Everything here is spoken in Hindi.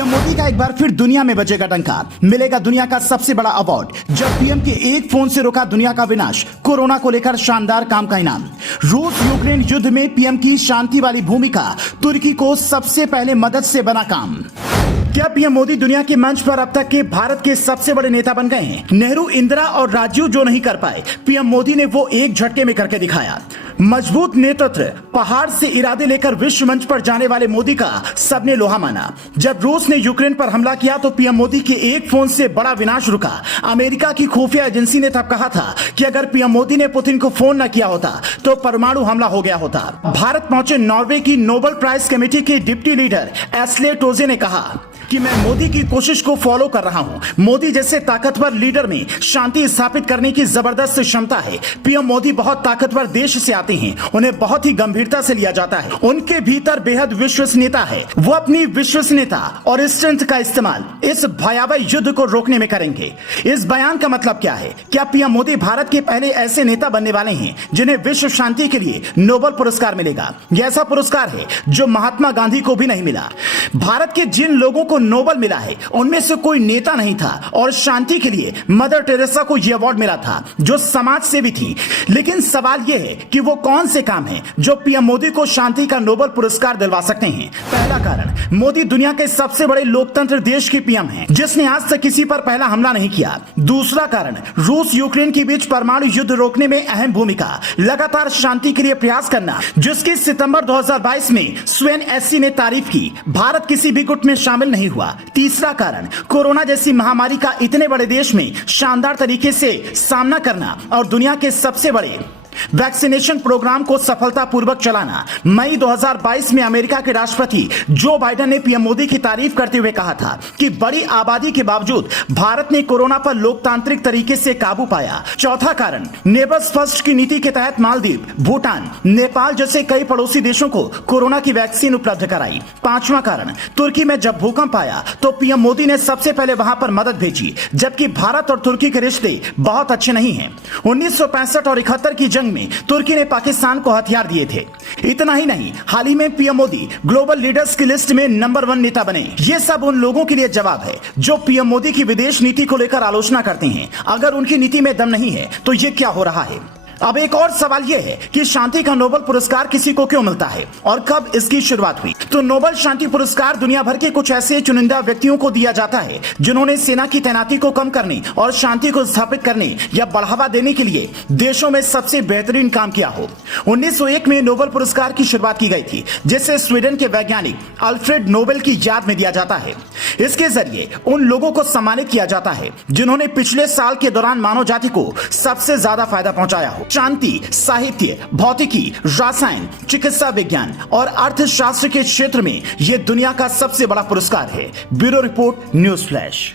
पीएम मोदी का एक बार फिर दुनिया में बजेगा डंका, मिलेगा दुनिया का सबसे बड़ा अवार्ड। जब पीएम के एक फोन से रोका दुनिया का विनाश, कोरोना को लेकर शानदार काम का इनाम। रूस यूक्रेन युद्ध में पीएम की शांति वाली भूमिका, तुर्की को सबसे पहले मदद से बना काम। क्या पीएम मोदी दुनिया के मंच पर अब तक के भारत के सबसे बड़े नेता बन गए हैं? नेहरू, इंदिरा और राजीव जो नहीं कर पाए, पीएम मोदी ने वो एक झटके में करके दिखाया। मजबूत नेतृत्व, पहाड़ से इरादे लेकर विश्व मंच पर जाने वाले मोदी का सबने लोहा माना। जब रूस ने यूक्रेन पर हमला किया तो पीएम मोदी के एक फोन से बड़ा विनाश रुका। अमेरिका की खुफिया एजेंसी ने तब कहा था कि अगर पीएम मोदी ने पुतिन को फोन न किया होता तो परमाणु हमला हो गया होता। भारत पहुंचे नॉर्वे की नोबेल प्राइज कमेटी के डिप्टी लीडर एस्ले टोजे ने कहा कि मैं मोदी की कोशिश को फॉलो कर रहा हूं। मोदी जैसे ताकतवर लीडर में शांति स्थापित करने की जबरदस्त क्षमता है। पीएम मोदी बहुत ताकतवर देश से आते हैं, उन्हें बहुत ही गंभीरता से लिया जाता है। उनके भीतर बेहद विश्वसनीयता है। वो अपनी विश्वसनीयता और स्ट्रेंथ का इस्तेमाल इस भयावह युद्ध को रोकने में करेंगे। इस बयान का मतलब क्या है? क्या पीएम मोदी भारत के पहले ऐसे नेता बनने वाले हैं जिन्हें विश्व शांति के लिए नोबेल पुरस्कार मिलेगा? यह ऐसा पुरस्कार है जो महात्मा गांधी को भी नहीं मिला। भारत के जिन लोगों को नोबेल मिला है उनमें से कोई नेता नहीं था और शांति के लिए मदर टेरेसा को यह अवार्ड मिला था जो समाज सेवी थी। लेकिन सवाल यह है कि वो कौन से काम हैं जो पीएम मोदी को शांति का नोबेल पुरस्कार दिलवा सकते हैं? पहला कारण, मोदी दुनिया के सबसे बड़े लोकतंत्र देश के पीएम हैं जिसने आज तक किसी पर पहला हमला नहीं किया। दूसरा कारण, रूस यूक्रेन के बीच परमाणु युद्ध रोकने में अहम भूमिका, लगातार शांति के लिए प्रयास करना जिसकी सितंबर 2022 में स्वेन एससी ने तारीफ की। भारत किसी भी गुट में शामिल नहीं हुआ। तीसरा कारण, कोरोना जैसी महामारी का इतने बड़े देश में शानदार तरीके से सामना करना और दुनिया के सबसे बड़े वैक्सीनेशन प्रोग्राम को सफलतापूर्वक चलाना। मई 2022 में अमेरिका के राष्ट्रपति जो बाइडेन ने पीएम मोदी की तारीफ करते हुए कहा था कि बड़ी आबादी के बावजूद भारत ने कोरोना पर लोकतांत्रिक तरीके से काबू पाया। चौथा कारण, नेबर्स फर्स्ट की नीति के तहत मालदीव, भूटान, नेपाल जैसे कई पड़ोसी देशों को कोरोना की वैक्सीन उपलब्ध कराई। पांचवा कारण, तुर्की में जब भूकंप आया तो पीएम मोदी ने सबसे पहले वहां पर मदद भेजी, जबकि भारत और तुर्की के रिश्ते बहुत अच्छे नहीं हैं। 1965 और 71 की जंग में तुर्की ने पाकिस्तान को हथियार दिए थे। इतना ही नहीं, हाल ही में पीएम मोदी ग्लोबल लीडर्स की लिस्ट में नंबर 1 नेता बने। ये सब उन लोगों के लिए जवाब है जो पीएम मोदी की विदेश नीति को लेकर आलोचना करते हैं। अगर उनकी नीति में दम नहीं है तो ये क्या हो रहा है? अब एक और सवाल यह है कि शांति का नोबेल पुरस्कार किसी को क्यों मिलता है और कब इसकी शुरुआत हुई? तो नोबेल शांति पुरस्कार दुनिया भर के कुछ ऐसे चुनिंदा व्यक्तियों को दिया जाता है जिन्होंने सेना की तैनाती को कम करने और शांति को स्थापित करने या बढ़ावा देने के लिए देशों में सबसे बेहतरीन काम किया हो। 1901 में नोबेल पुरस्कार की शुरुआत की गई थी जिसे स्वीडन के वैज्ञानिक अल्फ्रेड नोबेल की याद में दिया जाता है। इसके जरिए उन लोगों को सम्मानित किया जाता है जिन्होंने पिछले साल के दौरान मानव जाति को सबसे ज्यादा फायदा पहुंचाया हो। शांति, साहित्य, भौतिकी, रसायन, चिकित्सा विज्ञान और अर्थशास्त्र के क्षेत्र में यह दुनिया का सबसे बड़ा पुरस्कार है। Bureau report, news flash.